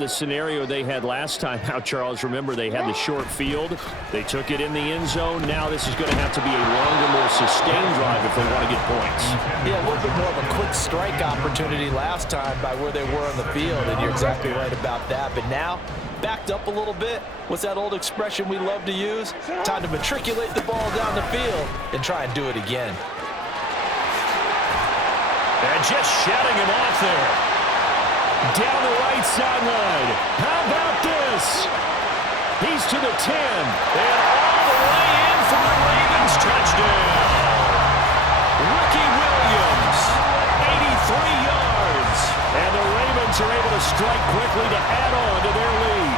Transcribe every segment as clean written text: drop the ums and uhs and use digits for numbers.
The scenario they had last time out, Charles, remember they had the short field. They took it in the end zone. Now this is going to have to be a longer, more sustained drive if they want to get points. Yeah, a little bit more of a quick strike opportunity last time by where they were on the field, and you're exactly right about that. But now, backed up a little bit. What's that old expression we love to use? Time to matriculate the ball down the field and try and do it again. And just shutting him off there. Down the right sideline. How about this? He's to the 10. And all the way in for the Ravens touchdown. Ricky Williams, 83 yards. And the Ravens are able to strike quickly to add on to their lead.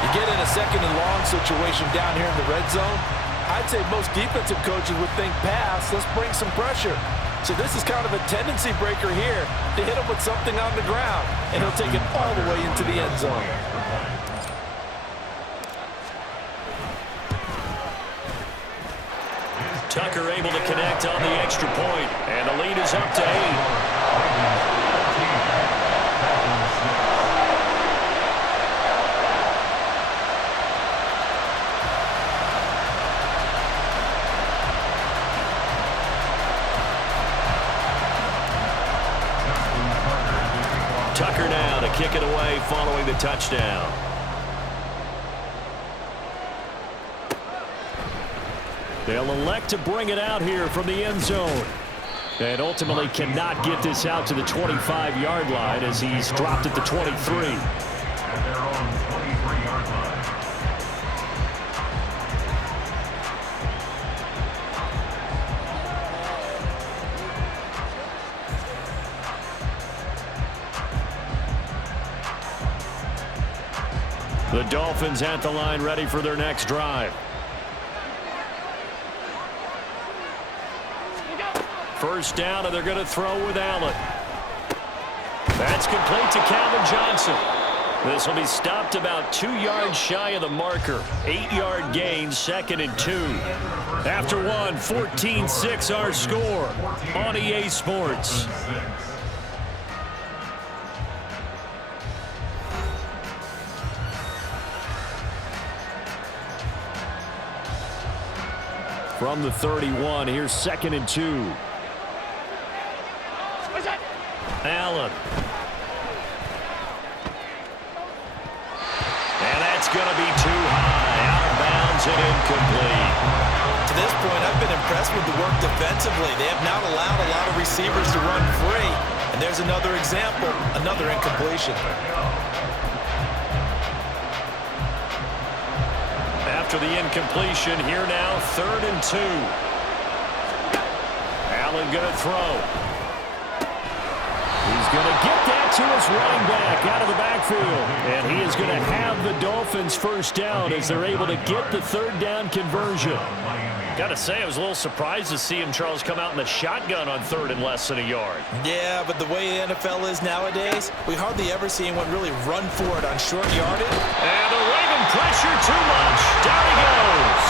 You get in a second and long situation down here in the red zone. I'd say most defensive coaches would think pass. Let's bring some pressure. So this is kind of a tendency breaker here to hit him with something on the ground, and he'll take it all the way into the end zone. Tucker able to connect on the extra point, and the lead is up to 8. Tucker now to kick it away following the touchdown. They'll elect to bring it out here from the end zone. And ultimately cannot get this out to the 25-yard line as he's dropped at the 23. The Dolphins at the line ready for their next drive. First down, and they're going to throw with Allen. That's complete to Calvin Johnson. This will be stopped about 2 yards shy of the marker. 8-yard gain, 2nd and 2. After one, 14-6 our score on EA Sports. From the 31, here's 2nd and 2. Allen. And that's going to be too high. Out of bounds and incomplete. To this point, I've been impressed with the work defensively. They have not allowed a lot of receivers to run free. And there's another example, another incompletion. After the incompletion, here now, 3rd and 2. Allen going to throw. He's going to get that to his running back out of the backfield. And he is going to have the Dolphins first down as they're able to get the 3rd down conversion. Got to say, I was a little surprised to see him, Charles, come out in the shotgun on 3rd and less than a yard. Yeah, but the way the NFL is nowadays, we hardly ever see anyone really run for it on short yardage. And the Raven pressure too much. Down he goes.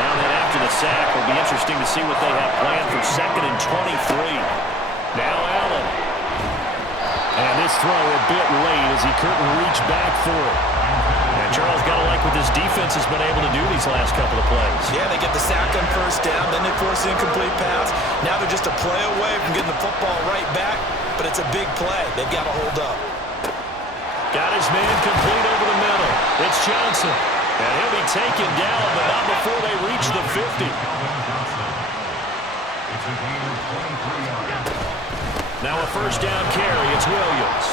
Now then, after the sack, it'll be interesting to see what they have planned for 2nd and 23. Now Allen. And this throw a bit late as he couldn't reach back for it. And Charles, got to like what this defense has been able to do these last couple of plays. Yeah, they get the sack on 1st down, then they force the incomplete pass. Now they're just a play away from getting the football right back, but it's a big play. They've got to hold up. Got his man complete over the middle. It's Johnson. And he'll be taken down, but not before they reach the 50. Now a 1st down carry. It's Williams.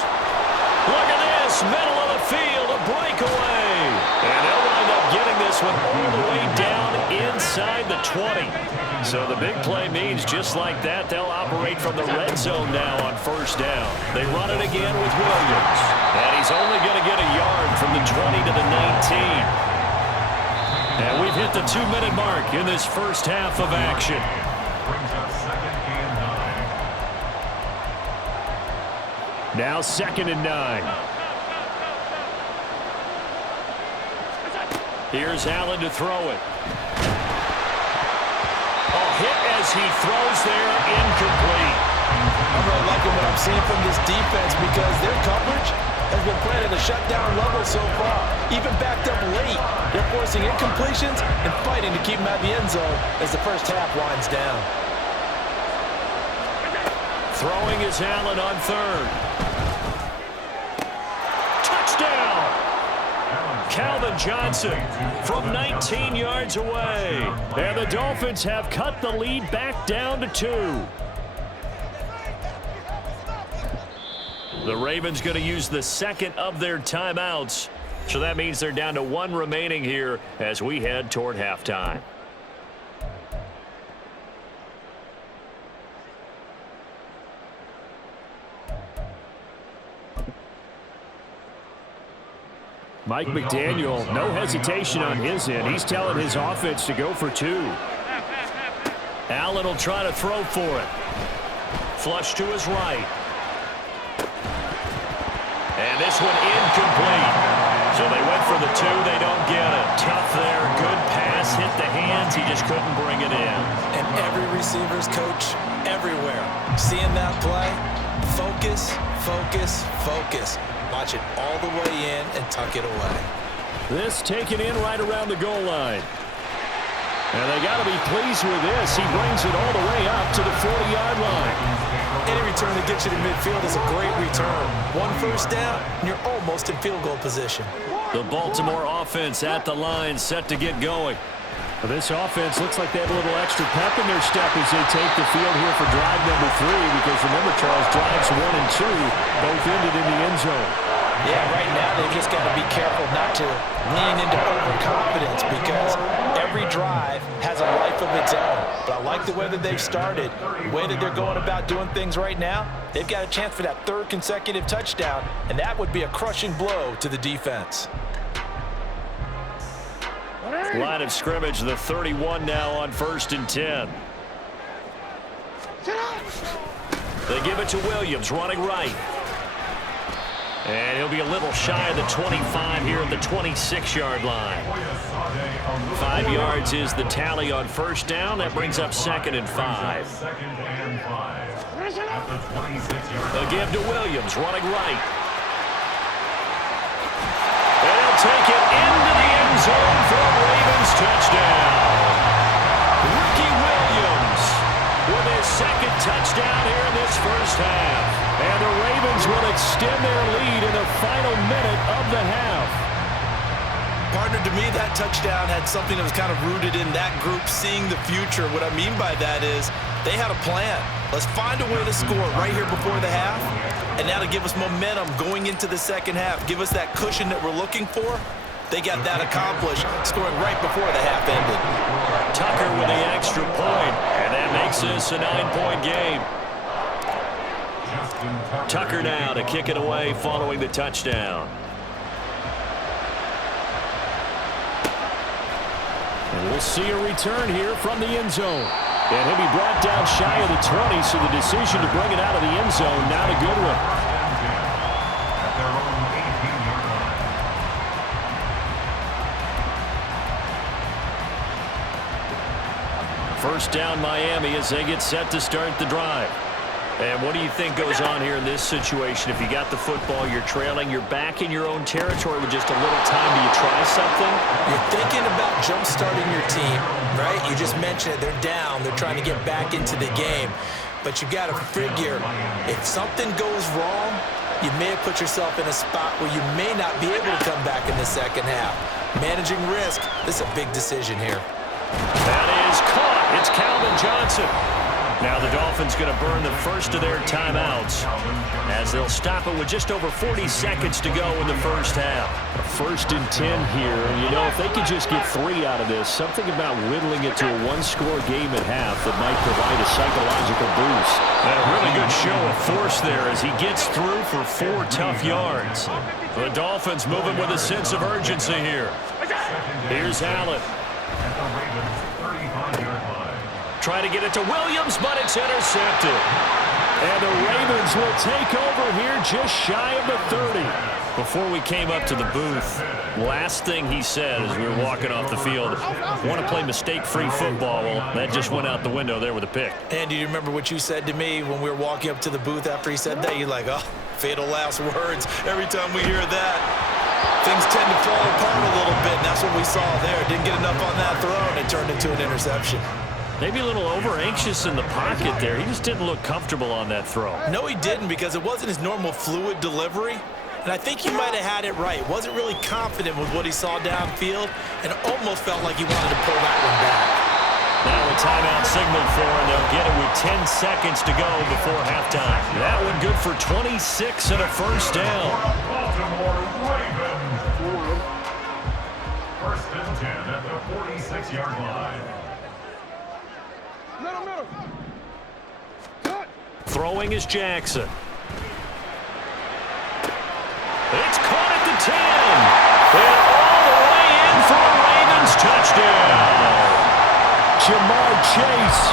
Look at this. Middle of the field. A breakaway. And they'll wind up getting this one all the way down inside the 20. So the big play means just like that, they'll operate from the red zone now on 1st down. They run it again with Williams. And he's only going to get a yard from the 20 to the 19. And we've hit the 2-minute mark in this first half of action. Now 2nd and 9. Here's Allen to throw it. A hit as he throws there, incomplete. I'm really liking what I'm seeing from this defense because their coverage has been playing at a shutdown level so far, even backed up late. They're forcing incompletions and fighting to keep him out of the end zone as the first half winds down. Throwing is Allen on third. Touchdown! Calvin Johnson from 19 yards away. And the Dolphins have cut the lead back down to 2. The Ravens going to use the second of their timeouts. So that means they're down to 1 remaining here as we head toward halftime. Mike McDaniel, no hesitation on his end. He's telling his offense to go for 2. Allen will try to throw for it. Flush to his right. And this one incomplete. So they went for the 2. They don't get it. Tough there. Good pass. Hit the hands. He just couldn't bring it in. And every receiver's coach everywhere. Seeing that play, focus, focus, focus. Watch it all the way in and tuck it away. This taken in right around the goal line. And they got to be pleased with this. He brings it all the way up to the 40-yard line. Any return that gets you to midfield is a great return. 1 first down, and you're almost in field goal position. The Baltimore offense at the line, set to get going. Well, this offense looks like they have a little extra pep in their step as they take the field here for drive number 3, because remember, Charles, drives 1 and 2 both ended in the end zone. Yeah, right now they've just got to be careful not to lean into overconfidence, because every drive has a life of its own. But I like the way that they've started, the way that they're going about doing things right now. They've got a chance for that 3rd consecutive touchdown, and that would be a crushing blow to the defense. Line of scrimmage, the 31 now on 1st and 10. They give it to Williams, running right. And he'll be a little shy of the 25 here at the 26-yard line. 5 yards is the tally on 1st down. That brings up 2nd and 5. A give to Williams, running right. And he'll take it into the end zone for a Ravens touchdown. Ricky Williams with his 2nd touchdown here in this first half. And the Ravens will extend their lead in the final minute of the half. Partner, to me, that touchdown had something that was kind of rooted in that group seeing the future. What I mean by that is they had a plan. Let's find a way to score right here before the half, and that'll give us momentum going into the second half. Give us that cushion that we're looking for. They got that accomplished, scoring right before the half ended. Tucker with the extra point, and that makes this a 9-point game. Tucker now to kick it away following the touchdown. And we'll see a return here from the end zone. And he'll be brought down shy of the 20, so the decision to bring it out of the end zone, not a good one. First down Miami as they get set to start the drive. And what do you think goes on here in this situation? If you got the football, you're trailing, you're back in your own territory with just a little time. Do you try something? You're thinking about jump-starting your team, right? You just mentioned it. They're down. They're trying to get back into the game. But you got to figure, if something goes wrong, you may have put yourself in a spot where you may not be able to come back in the second half. Managing risk, this is a big decision here. That is caught. It's Calvin Johnson. Now the Dolphins going to burn the first of their timeouts as they'll stop it with just over 40 seconds to go in the first half. A 1st and 10 here. You know, if they could just get 3 out of this, something about whittling it to a 1-score game at half that might provide a psychological boost. And a really good show of force there as he gets through for 4 tough yards. The Dolphins moving with a sense of urgency here. Here's Allen. Trying to get it to Williams, but it's intercepted. And the Ravens will take over here just shy of the 30. Before we came up to the booth, last thing he said as we were walking off the field, want to play mistake-free football. Well, that just went out the window there with a pick. And do you remember what you said to me when we were walking up to the booth after he said that? You're like, oh, fatal last words. Every time we hear that, things tend to fall apart a little bit, and that's what we saw there. Didn't get enough on that throw, and it turned into an interception. Maybe a little over-anxious in the pocket there. He just didn't look comfortable on that throw. No, he didn't, because it wasn't his normal fluid delivery. And I think he might have had it right. Wasn't really confident with what he saw downfield, and almost felt like he wanted to pull that one back. Now a timeout signaled for, and they'll get it with 10 seconds to go before halftime. That one good for 26 and a first down. Baltimore Ravens. First and 10 at the 46-yard line. Throwing is Jackson. It's caught at the 10. And all the way in for a Ravens touchdown. Jamar Chase.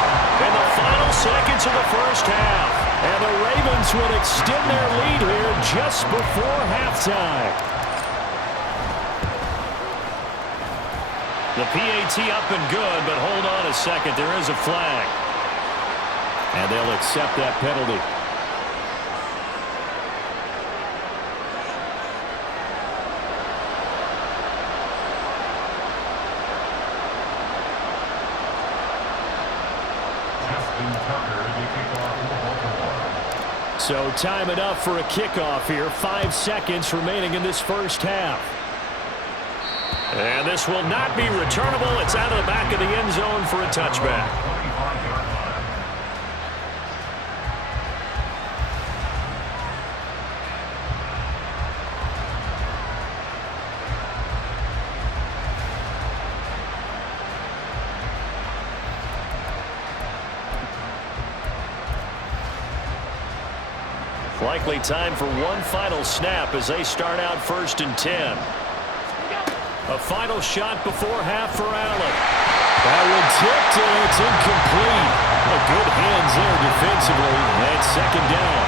In the final seconds of the first half. And the Ravens would extend their lead here just before halftime. The PAT up and good, but hold on a second. There is a flag. And they'll accept that penalty. So time enough for a kickoff here. 5 seconds remaining in this first half. And this will not be returnable. It's out of the back of the end zone for a touchback. Likely time for one final snap as they start out 1st and 10. A final shot before half for Allen. That one tipped, and it's incomplete. A good hands there defensively. And second down.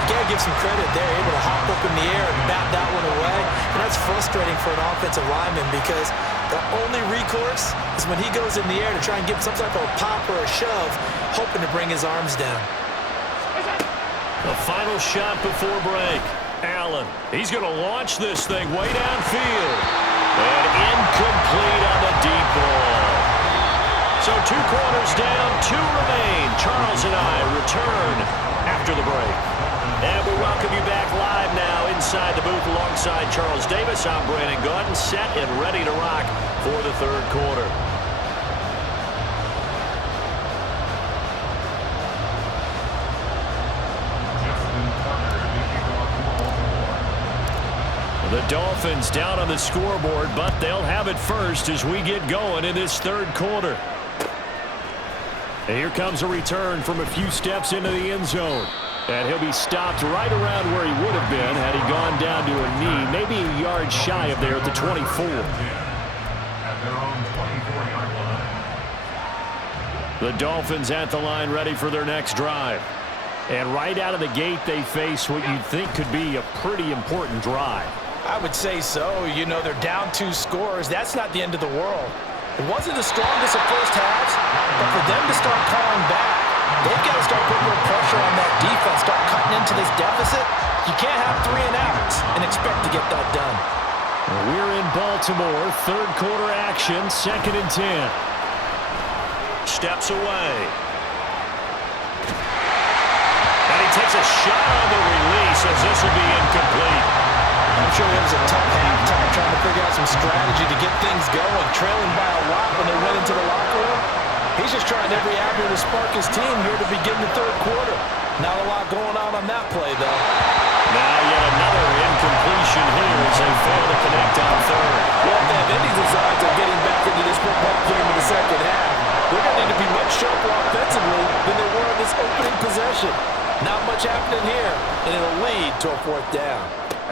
You got to give some credit there. Able to hop up in the air and bat that one away. And that's frustrating for an offensive lineman because the only recourse is when he goes in the air to try and give some type of a pop or a shove, hoping to bring his arms down. The final shot before break. Allen, he's going to launch this thing way downfield. And incomplete on the deep ball. So 2 quarters down, 2 remain. Charles and I return after the break. And we welcome you back live now inside the booth alongside Charles Davis. I'm Brandon Gaudin, set and ready to rock for the 3rd quarter. The Dolphins down on the scoreboard, but they'll have it first as we get going in this 3rd quarter. And here comes a return from a few steps into the end zone. And he'll be stopped right around where he would have been had he gone down to a knee, maybe a yard shy of there at the 24. At their own 24-yard line. The Dolphins at the line ready for their next drive. And right out of the gate, they face what you'd think could be a pretty important drive. I would say so. You know, they're down 2 scores. That's not the end of the world. It wasn't the strongest of first halves, but for them to start calling back, they've got to start putting more pressure on that defense, start cutting into this deficit. You can't have 3 and outs and expect to get that done. We're in Baltimore, 3rd quarter action, 2nd and 10. Steps away. And he takes a shot on the release as this will be incomplete. I'm sure it was a tough halftime trying to figure out some strategy to get things going, trailing by a lot when they went into the locker room. He's just trying every avenue to spark his team here to begin the 3rd quarter. Not a lot going on that play, though. Now yet another incompletion here as they fail to connect on 3rd. Well, if they have any designs on getting back into this football game in the 2nd half, they're going to need to be much sharper offensively than they were in this opening possession. Not much happening here, and it'll lead to a 4th down.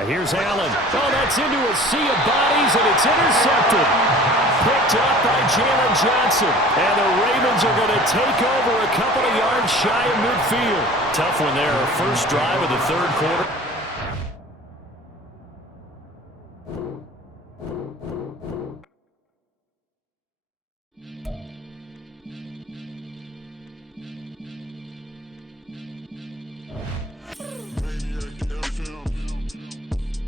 Here's Allen. Oh, that's into a sea of bodies, and it's intercepted. picked up by Jalen Johnson. And the Ravens are going to take over a couple of yards shy of midfield. Tough one there, first drive of the third quarter.